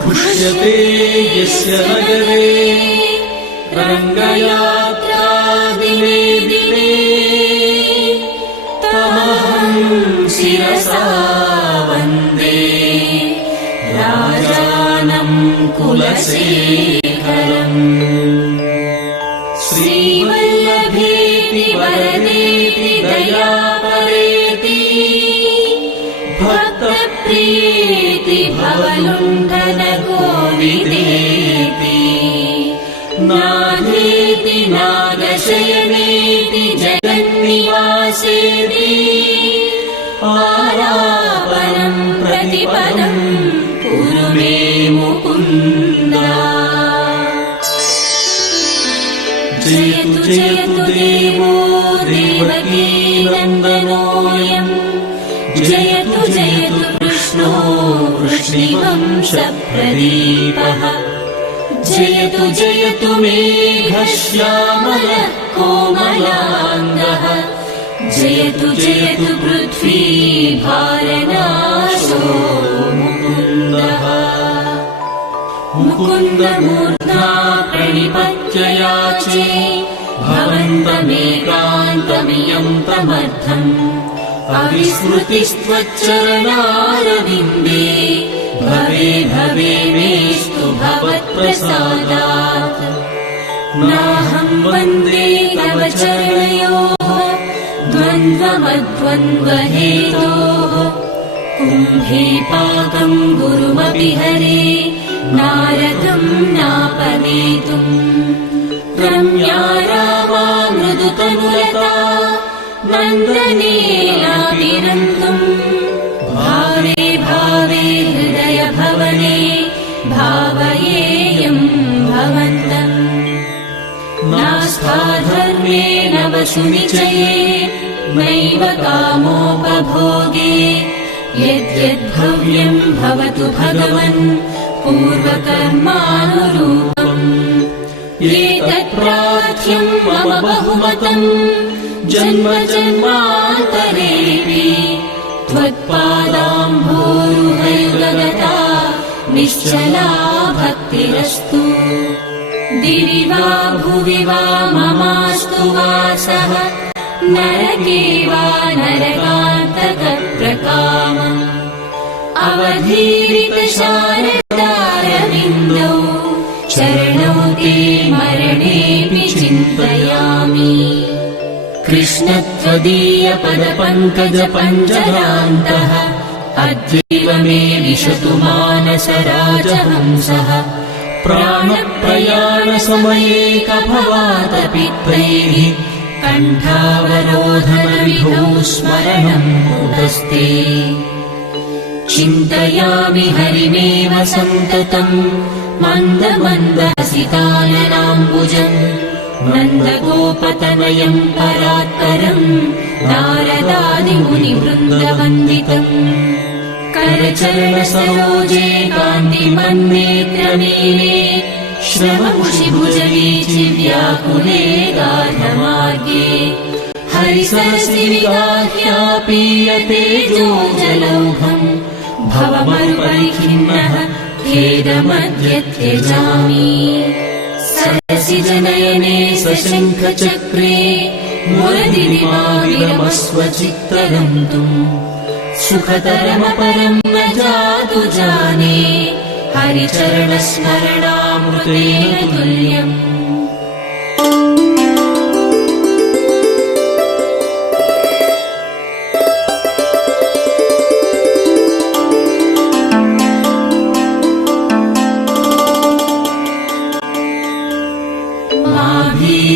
खुष्यते यस्य नगरे रङ्गयात्रादिने दिने तमहं शिरसा वन्दे राजानं कुलशेखरम्। श्रीवल्लभेति वरदेति दयापरेति भक्तप्रियेति भवलुण्ठनकोविदेति नाथेति नागशयनेति जगन्निवासेति आलापनं प्रतिपदं कुरु मे मुकुन्द। जयतु जयतु देवो देवकीनन्दनोऽयम् जयतु जयतु कृष्णो वृष्णिवंशप्रदीपः जयतु जयतु मेघश्यामलः कोमलाङ्गः जयतु जयतु पृथ्वी भारनाशो मुकुन्दः। मुकुन्दमूर्धा प्रणिपत्य याचे भवन्तमेकान्तमियं प्रमर्थम् अविस्मृतिस्त्वच्चरणारविन्दे भवे भवे मेस्तु भवत्प्रसादात्। नाहं वन्दे तव चरणयोः द्वन्द्वमद्वन्द्वहेतोः कुम्भे पाकं गुरुमपि हरे नारदं नापनेतुम्। रम्या रामा मृदुतनुलता नन्दनेनापि नन्तुम् भावे भावे हृदय भवने भावयेयं भवन्तम्। नास्था धर्मे नवशुनिचये नैव कामोपभोगे यद्यद्भव्यं भवतु भगवन् पूर्वकर्मानुरूपम्। एतत्प्रार्थ्यं मम बहुमतम् जन्म जन्मान्तरेऽपि त्वत्पादाम्भोरुहयुगगता निश्चला भक्तिरस्तु। दिवि वा भुवि वा ममास्तु वासः नरके वा नरकान्तकप्रकामम्। अवधीरितशारदारविन्दौ चरणौ ते मरणेऽपि चिन्तयामि। कृष्ण त्वदीयपदपङ्कजपञ्जरान्तः अद्यैव मे विशतु मानसराजहंसः। प्राणप्रयाणसमये कफवातपित्तैः कण्ठावरोधनविधौ स्मरणं कुतस्ते। चिन्तयामि हरिमेव सन्ततम् मन्दमन्दहसिताननाम्बुजम् नन्दगोपतनयम् परात्परम् नारदादिमुनिवृन्दवन्दितम्। करचरणसरोजे कान्तिमन्नेत्रमीने श्रममुषिभुजवीचिव्याकुले गाढमार्गे हरिसरसि विगाह्यापीयते जोजलौघम् भवमरुपरिखिन्नः खेदमद्य त्यजामि। सरसि जनयने सशङ्खचक्रे मुरदिरिमाविरमस्व चित्तरन्तुम्। सुखतरमपरं न जातु जाने हरिचरणस्मरणामृतेन तुल्यम्।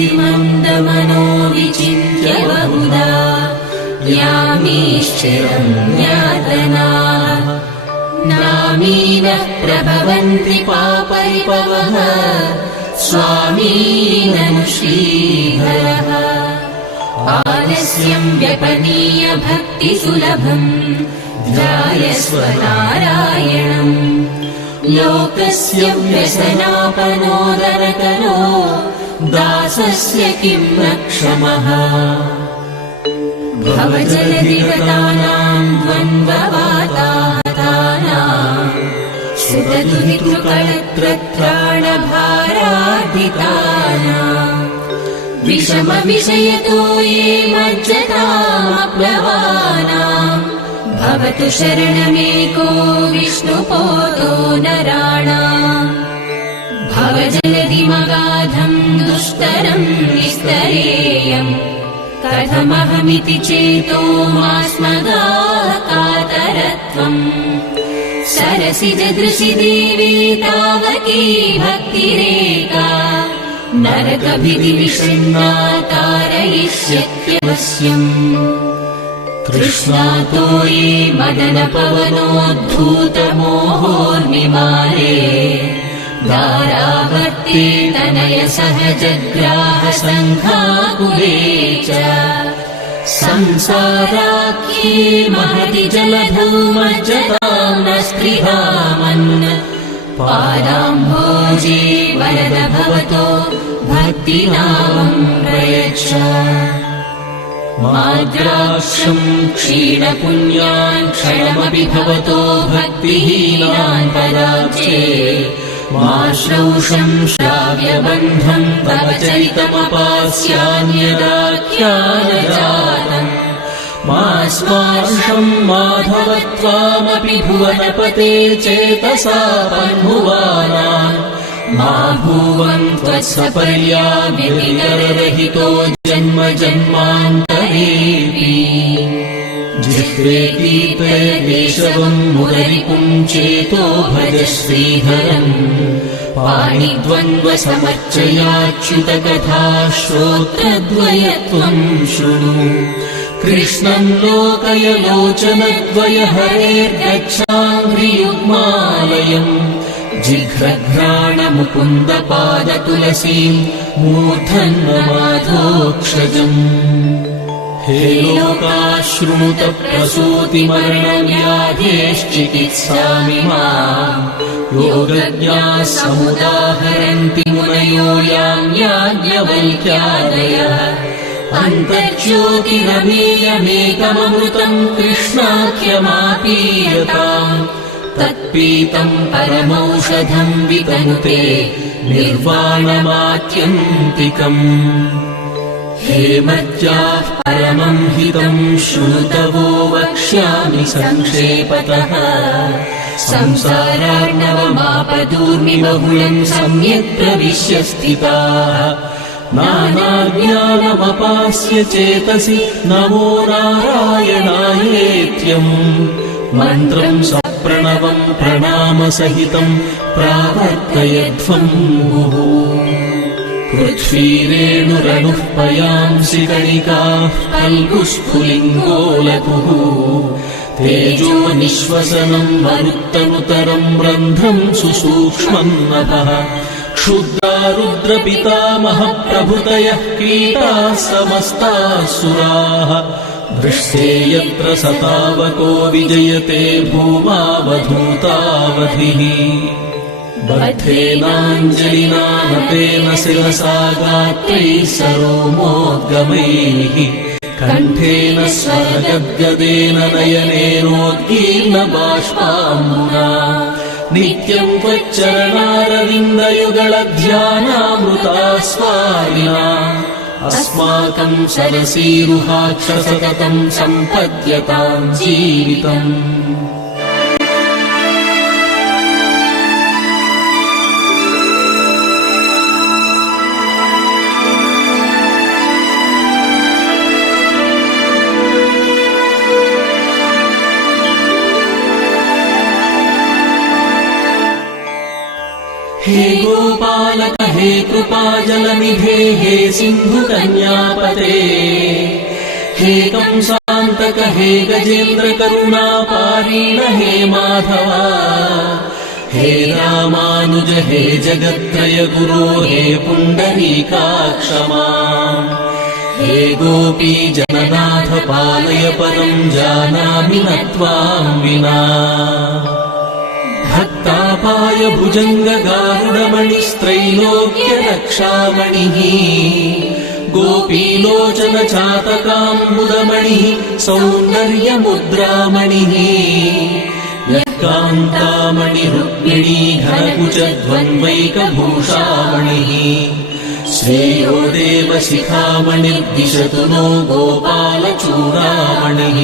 माभीर्मन्दमनो विचिन्त्य बहुधा यामीश्चिरं यातनाः नामीनः प्रभवन्ति पापरिपवः स्वामी ननु श्रीधरः। आलस्यं व्यपनीय भक्तिसुलभम् ध्यायस्व नारायणम्। लोकस्य व्यसनापनोदरकरो दासस्य किं न क्षमः। भवजलधिगतानां द्वन्द्ववाताहतानां सुतदुहितृकळत्रत्राणभारार्दितानाम् विषमविषयतो ये मज्जतामप्लवानाम् भवतु शरणमेको विष्णुपोतो नराणाम् भवजलधिमगाधम् दुष्करम् विस्तरेयम् कथमहमिति चेतो मास्मगाः कातरत्वम् सरसिजदृशि देवी तावकी भक्तिरेका नरकभिधिविषण्णा तारयिष्यत्यवश्यम् तृष्णातो ये मदनपवनोद्धूतमोहोर्मिमारे दारावर्ते तनयसहजग्राहसङ्घाकुले च संसाराख्ये महति जलधूमज्जताम् न स्पृहामन् पादाम्भोजे वरद भवतो भक्तिनामम् प्रयच्छ माद्राक्षम् क्षीणपुण्यान् क्षणमपि भवतो भक्तिहीनान् पदाब्जे माश्रौषम् श्राव्यबन्धम् तव चरितमपास्यान्यदाख्यानजातम् मा स्पर्शम् माधवत्वामपि भुवनपते चेतसा बन्धुवानान् मा भुवन् त्वत्सपर्याव्यतिकररहितो जन्म जन्मान्तरेऽपि जिह्वेतीतयकेशवम् मुररिपुम् चेतो भज श्रीधरम् पाणिद्वन्द्वसमर्चयाच्युतकथा श्रोत्रद्वयत्वम् शृणु कृष्णम् लोकय लोचनद्वय हरेर्गच्छाङ्घ्रियुग्मालयम् जिघ्रघ्राणमुकुन्दपादतुलसीम् मूर्धन्यमाधोक्षजम् हे लोकाः शृणुत प्रसूतिमरणव्याधेश्चिकित्सामिमाम् योगज्ञाः समुदाहरन्ति मुनयो यां याज्ञवल्क्यादयः अन्तर्ज्योतिरमेयमेकममृतम् कृष्णाख्यमापीयताम् तत्पीतम् परमौषधम् वितनुते निर्वाणमात्यन्तिकम् हे मर्त्याः परमम् हितम् श्रुतवो वक्ष्यामि संक्षेपतः संसारार्णवमापदूर्मिबहुलम् सम्यक् प्रविश्य स्थिताः नानाज्ञानमपास्य चेतसि नमो नारायणायेत्यम् मन्त्रम् सप्रणवम् प्रणामसहितम् प्रावर्तयध्वम् मुहुः पृथ्वीरेणुरनुः पयांसि कणिकाः फल्गुस्फुलिङ्गोलकुः तेजो निःश्वसनम् मरुत्तनुतरम् रन्ध्रम् सुसूक्ष्मम् नभः क्षुद्रा रुद्रपितामहप्रभृतयः कीटाः समस्ताः सुराः दृष्टे यत्र सतावको विजयते भूमावधूतावधिः बद्धेनाञ्जलिना नतेन शिरसा गात्रैः सरोमोद्गमैः कण्ठेन स्वरगद्गदेन नयनेनोद्गीर्णबाष्पाम्बुना नित्यम् त्वच्चरणारविन्दयुगलध्यानामृतास्वादिना अस्माकम् सरसीरुहाक्षसततम् सम्पद्यताम् जीवितम् हे गोपालक हे कृपाजलनिधे हे सिन्धुकन्यापते हे कंसान्तक हे गजेन्द्र करुणापारीण हे माधव हे रामानुज हे जगत्त्रय गुरो हे पुण्डरीकाक्षमा हे गोपी जननाथ पालय परम् जानामि न त्वाम् विना भक्तापाय भुजङ्गगारुडमणिस्त्रैलोक्यरक्षामणिः गोपीलोचन चातकाम्बुदमणिः सौन्दर्यमुद्रामणिः यः कान्तामणि रुक्मिणी घनकुचद्वन्द्वैकभूषामणिः श्रेयो देवशिखामणिर्दिशतु नो गोपालचूडामणिः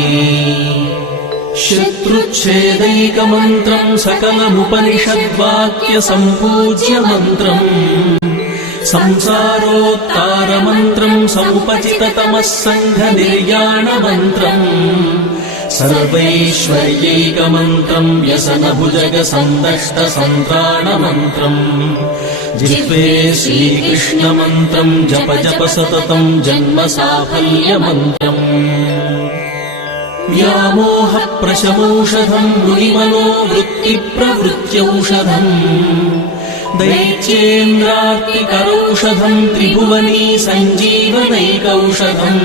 शत्रुच्छेदैकमन्त्रम् सकलमुपनिषद्वाक्यसम्पूज्य मन्त्रम् संसारोत्तारमन्त्रम् समुपचिततमः सङ्घनिर्याणमन्त्रम् सर्वैश्वर्यैकमन्त्रम् व्यसनभुजगसन्दष्टसन्त्राणमन्त्रम् जिह्वे श्रीकृष्णमन्त्रम् जप जप सततम् जन्मसाफल्यमन्त्रम् व्यामोहप्रशमौषधम् मुनिमनोवृत्तिप्रवृत्त्यौषधम् दैत्येन्द्रार्तिकरौषधम् त्रिभुवनी सञ्जीवनैकौषधम्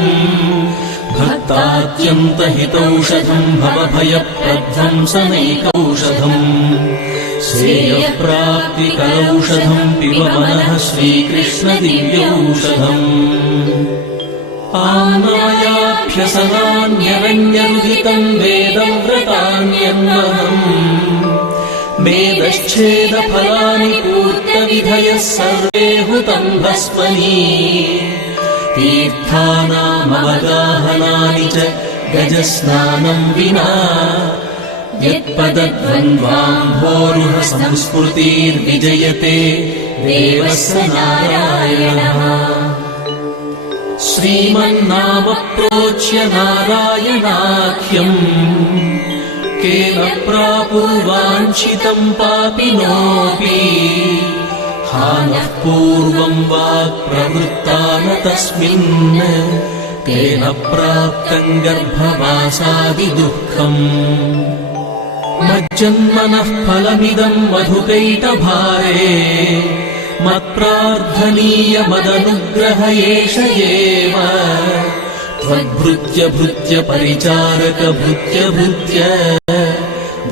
भक्तात्यन्तहितौषधम् भवभयप्रध्वंसनैकौषधम् श्रेयप्राप्तिकरौषधम् पिब मनः श्रीकृष्णदिव्यौषधम् आम्नायाभ्यसनान्यरण्यरुदितम् वेदव्रतान्यन्वहम् वेदश्छेदफलानि पूर्तविधयः सर्वे हुतम् भस्मनि तीर्थानामवगाहनानि च गजस्नानम् विना यत्पदद्वन्द्वाम्भोरुह संस्मृतिर्विजयते देवः स नारायणः श्रीमन्नाम प्रोच्य नारायणाख्यम् केन प्रापुर्वाञ्छितम् पापिनोऽपि हानः पूर्वम् वाक्प्रवृत्ता न तस्मिन् तेन प्राप्तम् गर्भवासादिदुःखम् मज्जन्मनः फलमिदम् मधुकैटभारे मत्प्रार्थनीयमदनुग्रह एष एव त्वद्भृत्य भृत्य परिचारक भृत्य भृत्य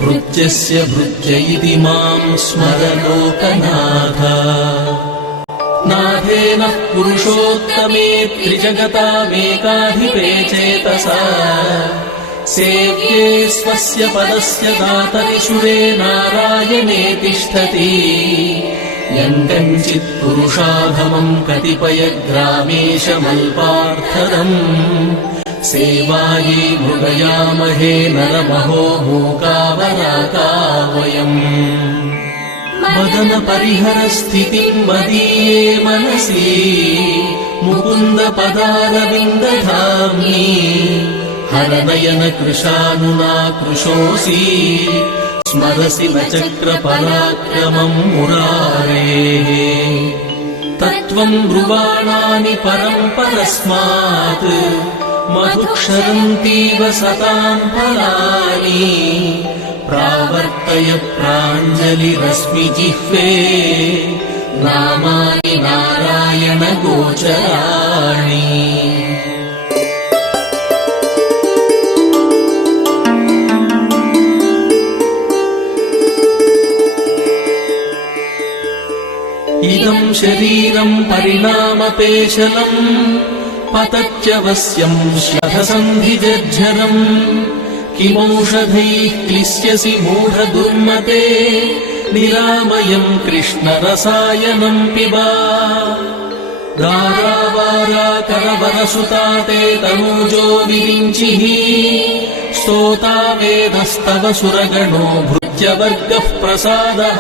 भृत्यस्य भृत्य इति माम् स्मर लोकनाथ नाथेनः पुरुषोत्तमे त्रिजगतामेकाधिपे चेतसा सेव्ये स्वस्य पदस्य दातरि सुरे नारायणे तिष्ठति यम् कञ्चित् पुरुषाधमम् कतिपयग्रामेशमल्पार्थदम् सेवायै मृगयामहे नरमहो मूकावराका वयम् मदन परिहर स्थितिम् मदीये मनसि मुकुन्द पदारविन्दधाम्नि हरनयन कृशानुना कृशोऽसि स्मरसि न चक्रपराक्रमम् मुरारेः तत्त्वम् ब्रुवाणानि परम् परस्मात् मधुक्षरन्तीव सताम् फलानि प्रावर्तय प्राञ्जलिरस्मि जिह्वे नामानि नारायण गोचराणि इदम् शरीरम् परिणामपेशलम् पतत्यवस्यम् श्लथसन्धिजर्झरम् किमौषधैः क्लिश्यसि मूढदुर्मते निरामयम् कृष्णरसायनम् पिबा दारावाराकरवरसुता ते तनूजो विरिञ्चिः स्तोता वेदस्तव सुरगणो भृत्यवर्गः प्रसादः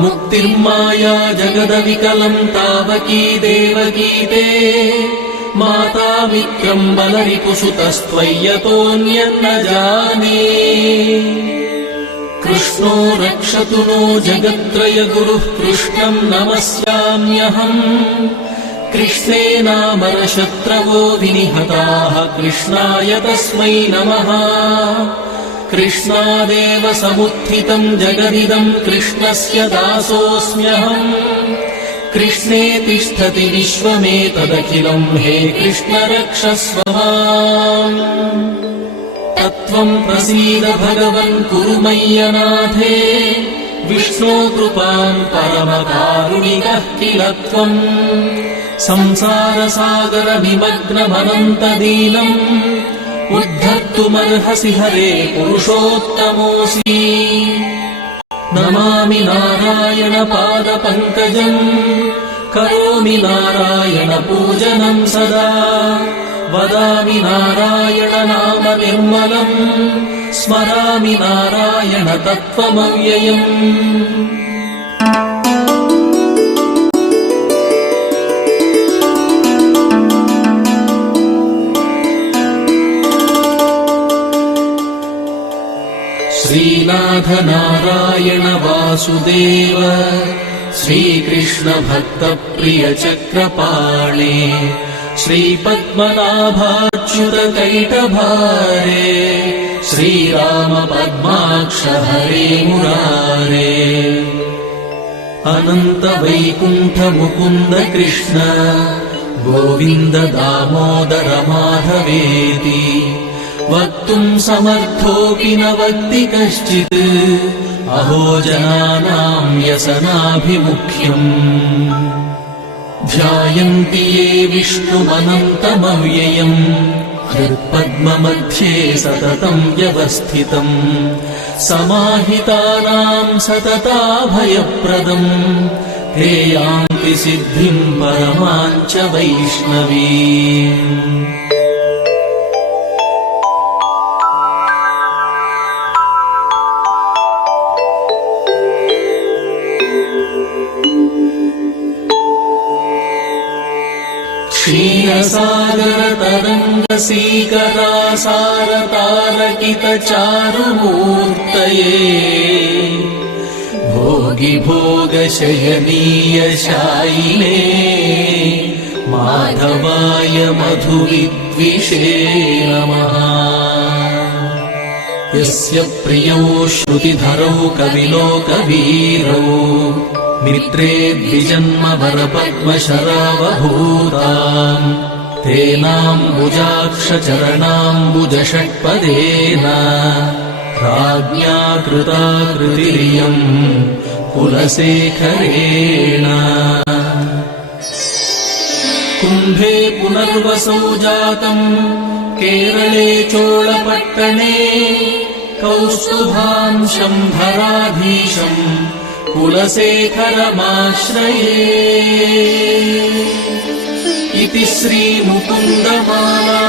मुक्तिर्माया जगदविकलम् तावकी देवगीते माता विक्रम् बलरिपुसुतस्त्वय्यतोऽन्यन्न जाने कृष्णो रक्षतु नो जगत्त्रय गुरुः कृष्णम् नमस्याम्यहम् कृष्णेनामरशत्रवो विनिहताः कृष्णाय तस्मै नमः कृष्णादेव समुत्थितम् जगदिदम् कृष्णस्य दासोऽस्म्यहम् कृष्णे तिष्ठति विश्वमेतदखिलम् हे कृष्ण रक्षस्व माम् तत्त्वम् प्रसीद भगवन् कुरु मय्यनाथे विष्णो कृपाम् परमकारुणिकः किल त्वम् संसारसागरनिमग्नमनन्तदीनम् उद्धर्त वक्तुमर्हसि हरे पुरुषोत्तमोऽसि नमामि नारायण पादपङ्कजम् करोमि नारायण पूजनं सदा वदामि नारायण नाम निर्मलम् स्मरामि नारायण तत्त्वमव्ययम् श्रीनाथ नारायण वासुदेव श्रीकृष्ण भक्त प्रिय चक्रपाणे श्रीपद्मनाभाच्युत कैटभारे श्रीराम पद्माक्ष हरे मुरारे अनंत वैकुंठ मुकुंद कृष्ण गोविंद दामोदर माधवेति वक्तुम् समर्थोऽपि न वक्ति कश्चित् अहो जनानां व्यसनाभिमुख्यम् ध्यायन्ति ये विष्णुमनन्तमव्ययम् हृत्पद्ममध्ये सततं व्यवस्थितम् समाहितानां सतताभयप्रदम् ते यान्ति सिद्धिं परमां च वैष्णवीम् क्षीरसागर तरंग सीकरासार तारकित चारुमूर्तये भोगि भोग शयनीय शायिने माधवाय मधुविद्विषे नमः यस्य प्रियौ श्रुतिधरौ कविलोकवीरौ मित्रे द्विजन्म वरपद्मशरावभूताम् तेनाम्बुजाक्ष चरणाम्बुजषट्पदेन राज्ञा कृताकृतिरियम् कुलशेखरेण कुम्भे पुनर्वसौ जातम् केरळे चोळपट्टणे कौस्तुभांशम् धराधीशम् कुलशेखरमाश्रये इति श्रीमुकुन्दमाला